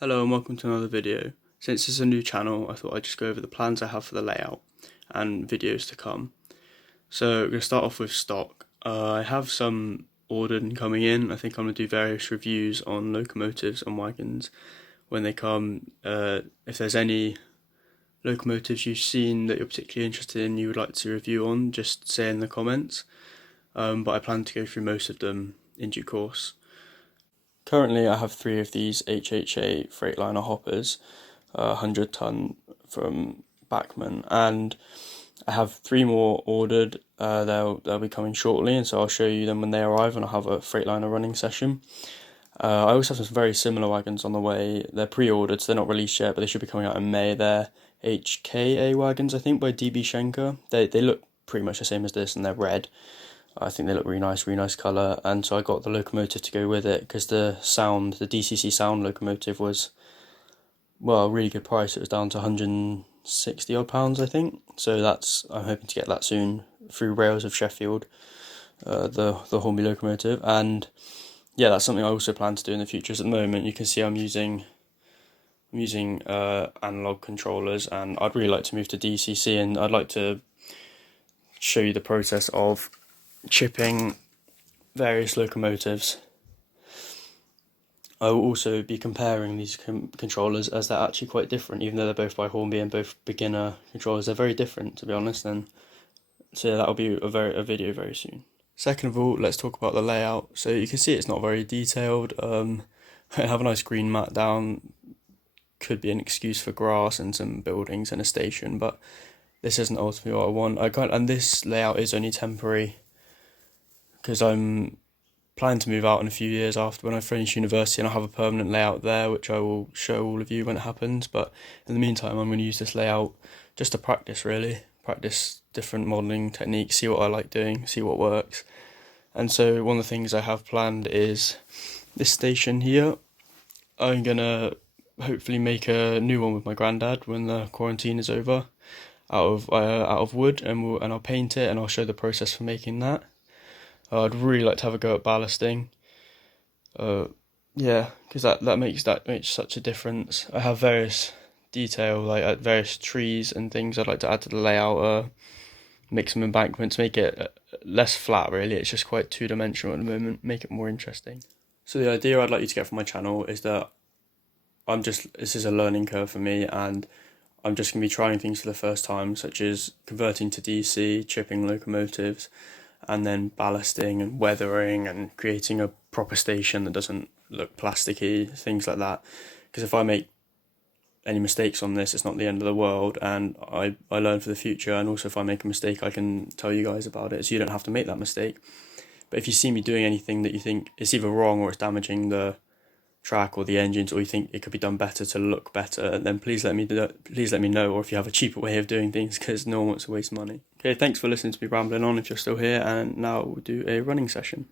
Hello and welcome to another video. Since it's a new channel, I thought I'd just go over the plans I have for the layout and videos to come. So we're going to start off with stock. I have some ordered and coming in. I think I'm going to do various reviews on locomotives and wagons when they come. If there's any locomotives you've seen that you're particularly interested in, you would like to review on, just say in the comments. But I plan to go through most of them in due course. Currently I have 3 of these HHA Freightliner hoppers, 100 ton from Bachmann, and I have 3 more ordered. They'll be coming shortly, and so I'll show you them when they arrive, and I'll have a Freightliner running session. I also have some very similar wagons on the way. They're pre-ordered, so they're not released yet, but they should be coming out in May. They're HKA wagons, I think, by DB Schenker. They look pretty much the same as this, and they're red. I think they look really nice colour, and so I got the locomotive to go with it because the DCC sound locomotive was, well, a really good price. It was down to £160 odd, I think. So I'm hoping to get that soon through Rails of Sheffield, the Hornby locomotive, and yeah, that's something I also plan to do in the future. So at the moment, you can see I'm using analog controllers, and I'd really like to move to DCC, and I'd like to show you the process of chipping various locomotives. I will also be comparing these controllers, as they're actually quite different, even though they're both by Hornby and both beginner controllers. They're very different, to be honest, and so that'll be a video very soon. Second of all, let's talk about the layout. So you can see it's not very detailed. I have a nice green mat down. Could be an excuse for grass and some buildings and a station, but this isn't ultimately what I want. And this layout is only temporary, because I'm planning to move out in a few years after when I finish university, and I'll have a permanent layout there, which I will show all of you when it happens. But in the meantime, I'm going to use this layout just to practice different modelling techniques, see what I like doing, see what works. And so one of the things I have planned is this station here. I'm going to hopefully make a new one with my granddad when the quarantine is over, out of wood, and I'll paint it, and I'll show the process for making that. I'd really like to have a go at ballasting. Because that makes such a difference. I have various detail, like various trees and things I'd like to add to the layout. Make some embankments, make it less flat. Really, it's just quite two-dimensional at the moment. Make it more interesting. So the idea I'd like you to get from my channel is that this is a learning curve for me, and I'm just going to be trying things for the first time, such as converting to DC, chipping locomotives, and then ballasting and weathering and creating a proper station that doesn't look plasticky, things like that. Because if I make any mistakes on this, it's not the end of the world, and I learn for the future. And also, if I make a mistake, I can tell you guys about it, so you don't have to make that mistake. But if you see me doing anything that you think is either wrong or it's damaging the track or the engines, or you think it could be done better to look better, then please let me know, or if you have a cheaper way of doing things, because no one wants to waste money. Okay, thanks for listening to me rambling on if you're still here, and now we'll do a running session.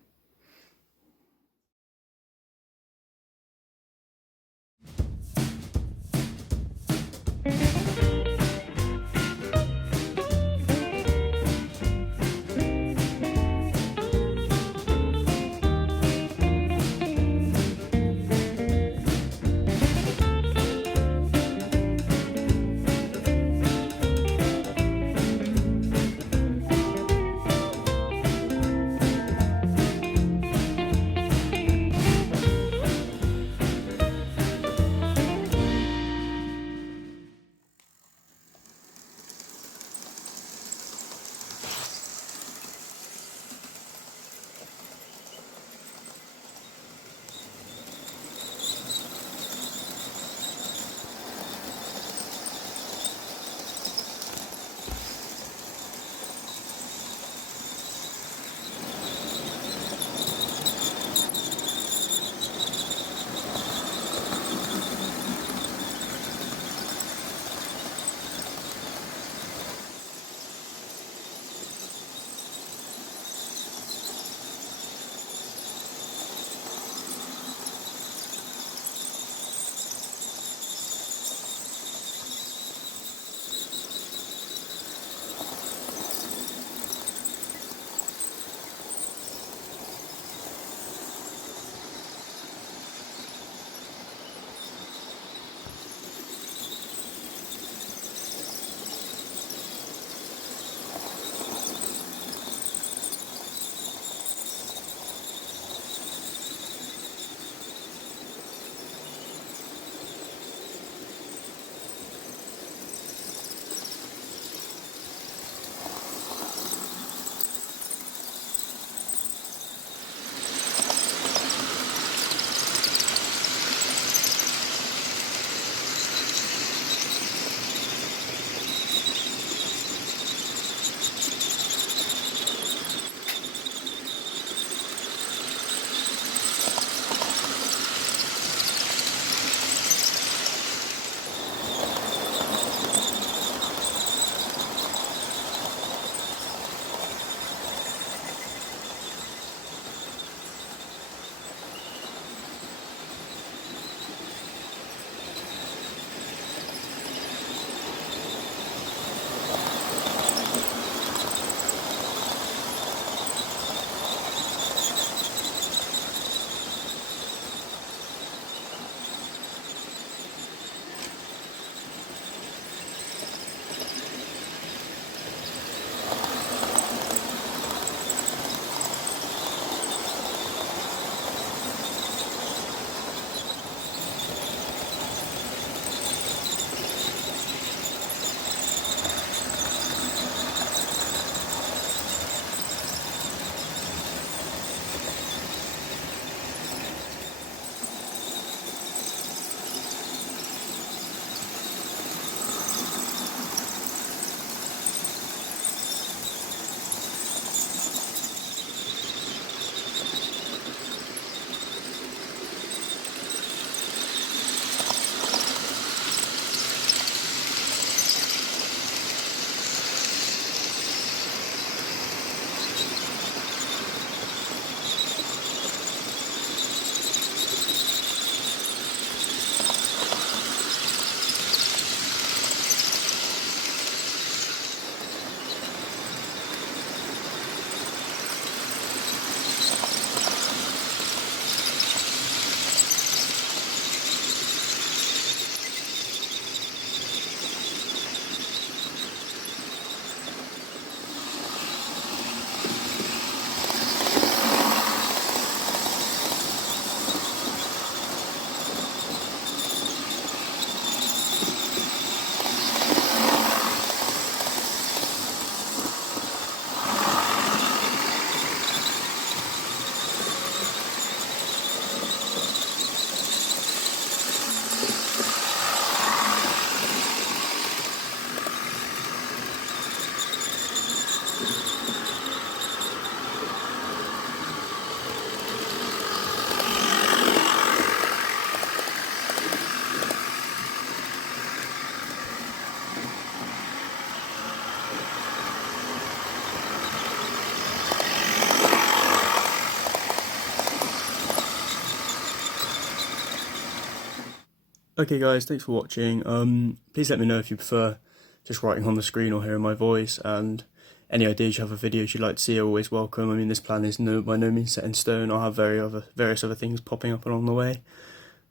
Okay guys, thanks for watching. Please let me know if you prefer just writing on the screen or hearing my voice, and any ideas you have of videos you'd like to see are always welcome. I mean, this plan is by no means set in stone. I'll have various other things popping up along the way.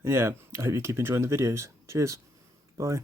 And yeah, I hope you keep enjoying the videos. Cheers. Bye.